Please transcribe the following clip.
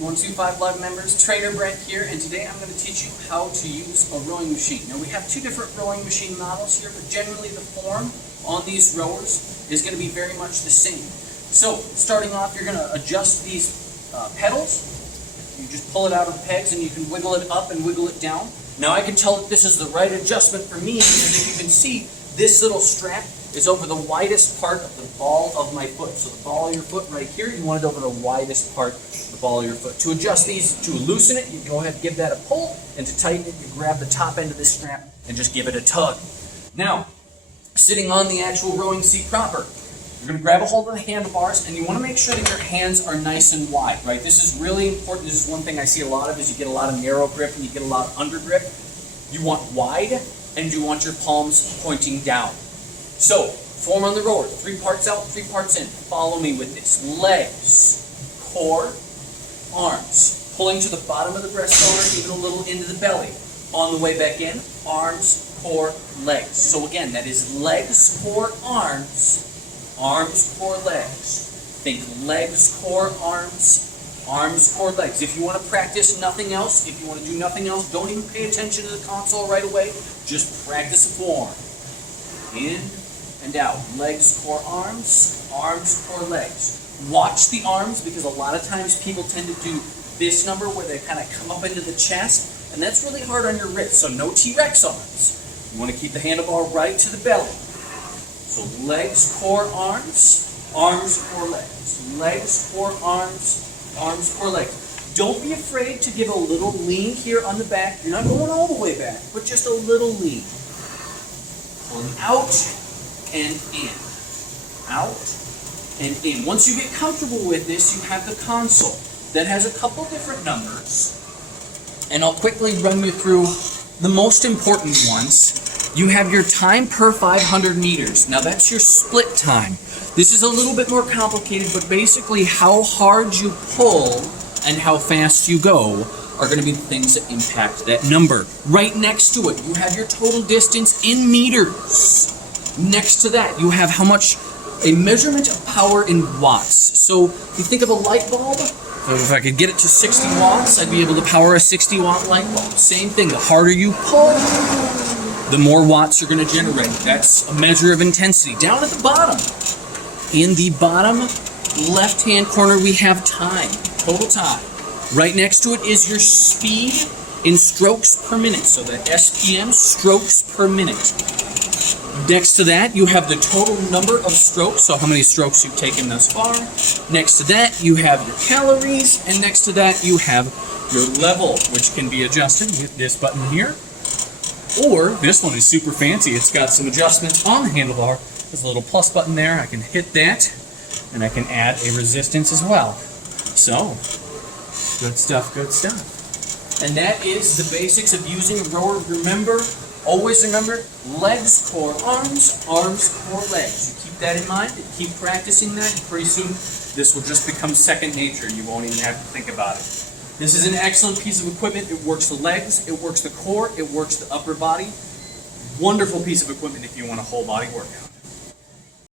125 Live members, Trainer Brent here, and today I'm going to teach you how to use a rowing machine. Now we have two different rowing machine models here, but generally the form on these rowers is going to be very much the same. So starting off, you're going to adjust these pedals. You just pull it out of the pegs and you can wiggle it up and wiggle it down. Now I can tell that this is the right adjustment for me because if you can see, this little strap is over the widest part of the ball of my foot. So the ball of your foot right here, you want it over the widest part of the ball of your foot. To adjust these, to loosen it, you go ahead and give that a pull, and to tighten it, you grab the top end of this strap and just give it a tug. Now, sitting on the actual rowing seat proper, you're going to grab a hold of the handlebars, and you want to make sure that your hands are nice and wide, right? This is really important. This is one thing I see a lot of, is you get a lot of narrow grip and you get a lot of under grip. You want wide, and you want your palms pointing down. So, form on the rower, 3 parts out, 3 parts in. Follow me with this. Legs, core, arms. Pulling to the bottom of the breastbone, even a little into the belly. On the way back in, arms, core, legs. So again, that is legs, core, arms, core, legs. Think legs, core, arms, core, legs. If you want to practice nothing else, if you want to do nothing else, don't even pay attention to the console right away. Just practice the form. In and out. Legs, core, arms, core, legs. Watch the arms, because a lot of times people tend to do this number where they kind of come up into the chest, and that's really hard on your wrist, so no T-Rex arms. You want to keep the handlebar right to the belly. So legs, core, arms, core, legs. Legs, core, arms, core, legs. Don't be afraid to give a little lean here on the back. You're not going all the way back, but just a little lean. Pulling out and in. Out and in. Once you get comfortable with this, you have the console that has a couple different numbers. And I'll quickly run you through the most important ones. You have your time per 500 meters. Now that's your split time. This is a little bit more complicated, but basically how hard you pull and how fast you go are going to be the things that impact that number. Right next to it, you have your total distance in meters. Next to that, you have how much, a measurement of power in watts. So you think of a light bulb. If I could get it to 60 watts, I'd be able to power a 60-watt light bulb. Same thing, the harder you pull, the more watts you're going to generate. That's a measure of intensity. Down at the bottom, in the bottom left-hand corner, we have time, total time. Right next to it is your speed in strokes per minute, so the SPM, strokes per minute. Next to that, you have the total number of strokes, so how many strokes you've taken thus far. Next to that, you have your calories, and next to that, you have your level, which can be adjusted with this button here. Or, this one is super fancy. It's got some adjustments on the handlebar. There's a little plus button there. I can hit that, and I can add a resistance as well. So, good stuff, good stuff. And that is the basics of using a rower. Remember, always remember, legs, core, arms, core, legs. You keep that in mind, and keep practicing that, and pretty soon this will just become second nature. You won't even have to think about it. This is an excellent piece of equipment. It works the legs, it works the core, it works the upper body. Wonderful piece of equipment if you want a whole body workout.